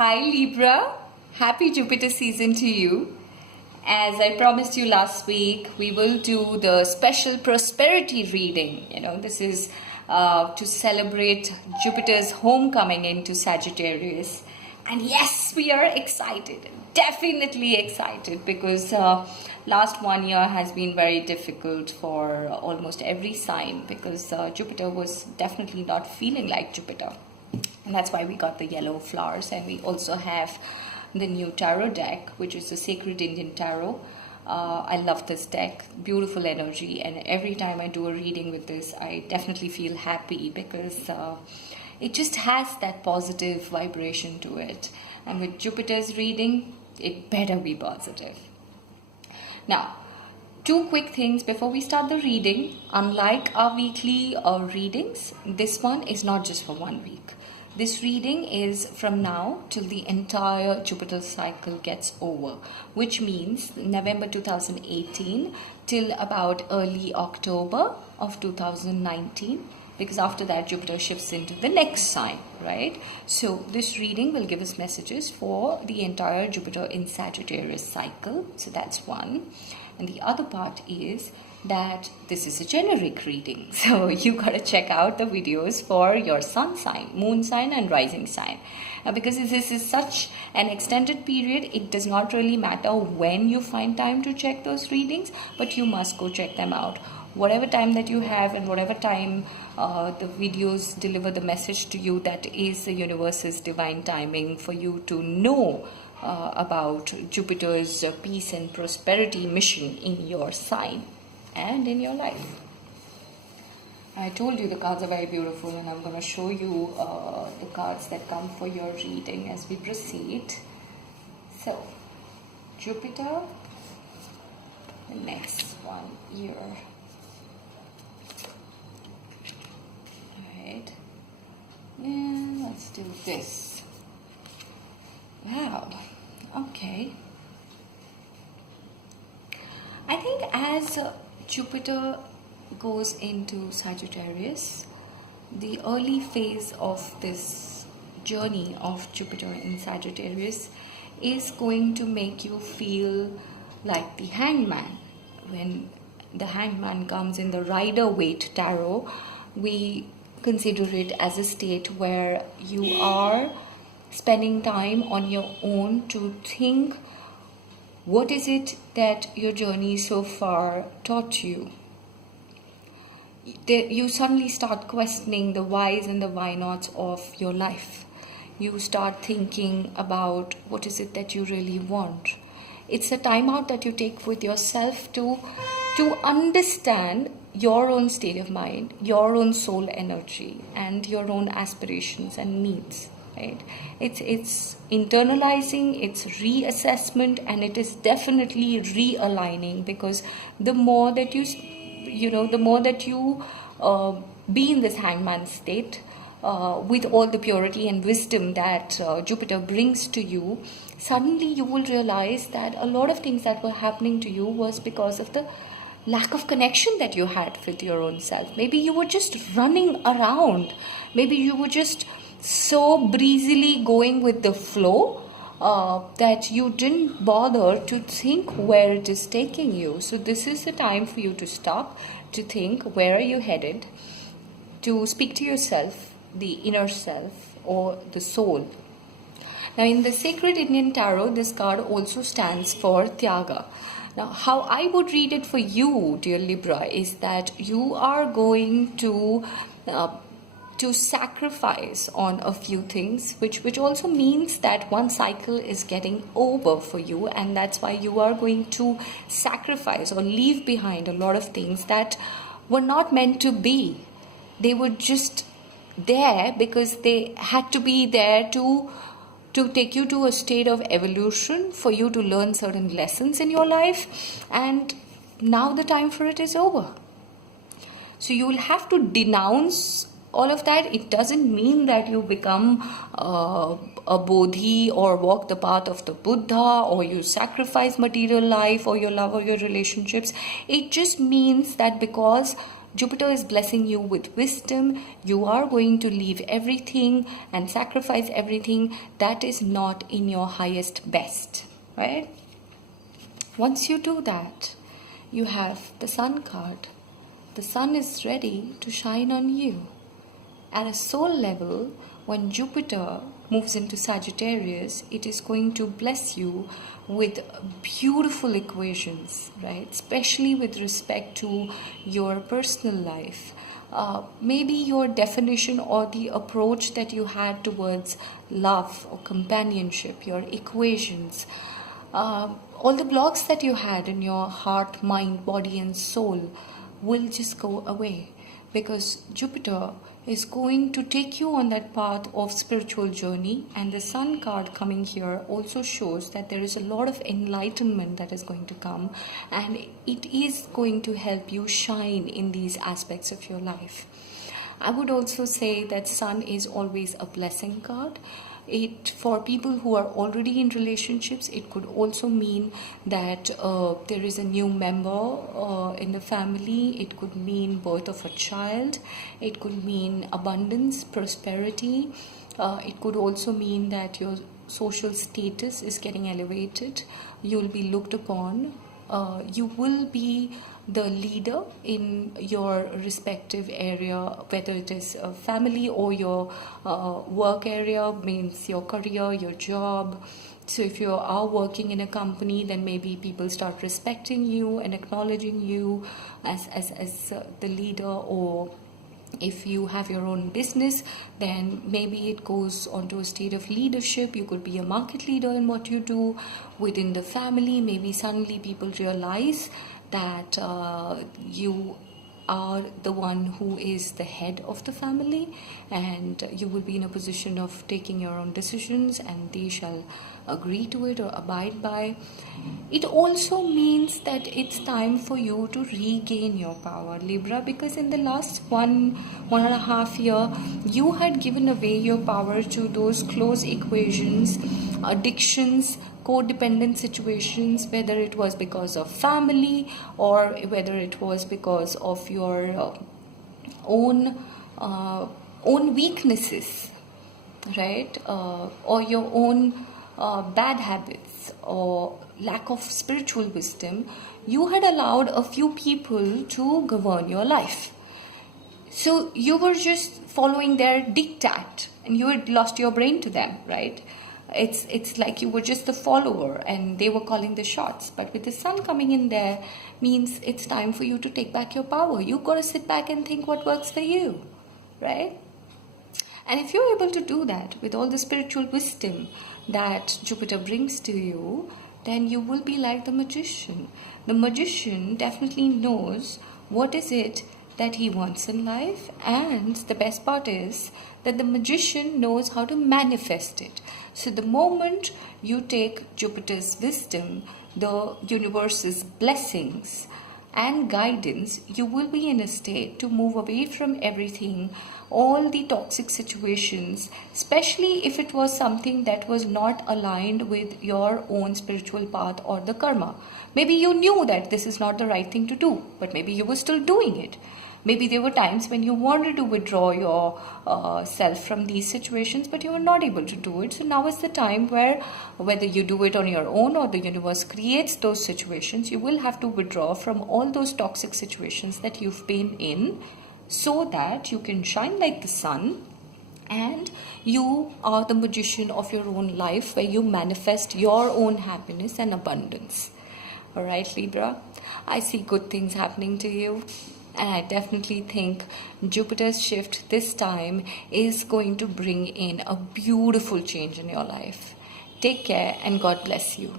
Hi Libra, happy Jupiter season to you. As I promised you last week, we will do the special prosperity reading. This is to celebrate Jupiter's homecoming into Sagittarius. And yes, we are excited, definitely excited, because last 1 year has been very difficult for almost every sign, because Jupiter was definitely not feeling like Jupiter. And that's why we got the yellow flowers. And we also have the new tarot deck, which is the Sacred Indian Tarot. I love this deck, beautiful energy, and every time I do a reading with this, I definitely feel happy because it just has that positive vibration to it. And with Jupiter's reading, it better be positive. Now, two quick things before we start the reading. Unlike our weekly readings, this one is not just for 1 week. This reading is from now till the entire Jupiter cycle gets over, which means November 2018 till about early October of 2019, because after that Jupiter shifts into the next sign, right? So this reading will give us messages for the entire Jupiter in Sagittarius cycle. So that's one. And the other part is that this is a generic reading. So you got to check out the videos for your sun sign, moon sign and rising sign. Because this is such an extended period, it does not really matter when you find time to check those readings, but you must go check them out. Whatever time that you have and whatever time the videos deliver the message to you, that is the universe's divine timing for you to know about Jupiter's peace and prosperity mission in your sign and in your life. I told you the cards are very beautiful, and I'm going to show you the cards that come for your reading as we proceed. So, Jupiter, the next 1 year. Alright, and let's do this. Wow, okay. I think as Jupiter goes into Sagittarius, the early phase of this journey of Jupiter in Sagittarius is going to make you feel like the hangman. When the hangman comes in the Rider-Waite tarot, we consider it as a state where you are spending time on your own to think, what is it that your journey so far taught you? You suddenly start questioning the whys and the why nots of your life. You start thinking about what is it that you really want. It's a time out that you take with yourself to understand your own state of mind, your own soul energy, and your own aspirations and needs. Right? It's internalizing, it's reassessment, and it is definitely realigning, because the more that you be in this hangman state with all the purity and wisdom that Jupiter brings to you, suddenly you will realize that a lot of things that were happening to you was because of the lack of connection that you had with your own self. Maybe you were just running around. Maybe you were just so breezily going with the flow that you didn't bother to think where it is taking you. So this is the time for you to stop, to think, where are you headed, to speak to yourself, the inner self or the soul. Now in the Sacred Indian Tarot, this card also stands for Tyaga. Now how I would read it for you, dear Libra, is that you are going to sacrifice on a few things, which also means that one cycle is getting over for you, and that's why you are going to sacrifice or leave behind a lot of things that were not meant to be. They were just there because they had to be there to take you to a state of evolution, for you to learn certain lessons in your life, and now the time for it is over. So you will have to denounce all of that. It doesn't mean that you become a bodhi or walk the path of the Buddha, or you sacrifice material life or your love or your relationships. It just means that because Jupiter is blessing you with wisdom. You are going to leave everything and sacrifice everything that is not in your highest best, right? Once you do that, you have the Sun card. The Sun is ready to shine on you. At a soul level, when Jupiter moves into Sagittarius, it is going to bless you with beautiful equations, right? Especially with respect to your personal life. Maybe your definition or the approach that you had towards love or companionship, your equations, all the blocks that you had in your heart, mind, body, and soul will just go away, because Jupiter is going to take you on that path of spiritual journey. And the Sun card coming here also shows that there is a lot of enlightenment that is going to come, and it is going to help you shine in these aspects of your life. I would also say that Sun is always a blessing card. For people who are already in relationships, it could also mean that there is a new member in the family. It could mean birth of a child. It could mean abundance, prosperity. It could also mean that your social status is getting elevated. You'll be looked upon. You will be the leader in your respective area, whether it is a family or your work area, means your career, your job. So if you are working in a company, then maybe people start respecting you and acknowledging you as the leader. Or if you have your own business, then maybe it goes onto a state of leadership. You could be a market leader in what you do. Within the family, maybe suddenly people realize that you are the one who is the head of the family, and you will be in a position of taking your own decisions, and they shall agree to it or abide by. It also means that it's time for you to regain your power, Libra, because in the last one and a half year, you had given away your power to those close equations, addictions, codependent situations, whether it was because of family or whether it was because of your own weaknesses, right? Or your own bad habits or lack of spiritual wisdom. You had allowed a few people to govern your life. So you were just following their diktat and you had lost your brain to them, right? It's like you were just the follower and they were calling the shots. But with the Sun coming in there means it's time for you to take back your power. You've got to sit back and think what works for you, right? And if you're able to do that with all the spiritual wisdom that Jupiter brings to you, then you will be like the magician. The magician definitely knows what is it that he wants in life, and the best part is that the magician knows how to manifest it. So the moment you take Jupiter's wisdom, the universe's blessings and guidance, you will be in a state to move away from everything, all the toxic situations, especially if it was something that was not aligned with your own spiritual path or the karma. Maybe you knew that this is not the right thing to do, but maybe you were still doing it. Maybe there were times when you wanted to withdraw yourself from these situations, but you were not able to do it. So now is the time where, whether you do it on your own or the universe creates those situations, you will have to withdraw from all those toxic situations that you've been in, so that you can shine like the sun and you are the magician of your own life, where you manifest your own happiness and abundance. All right, Libra, I see good things happening to you. And I definitely think Jupiter's shift this time is going to bring in a beautiful change in your life. Take care and God bless you.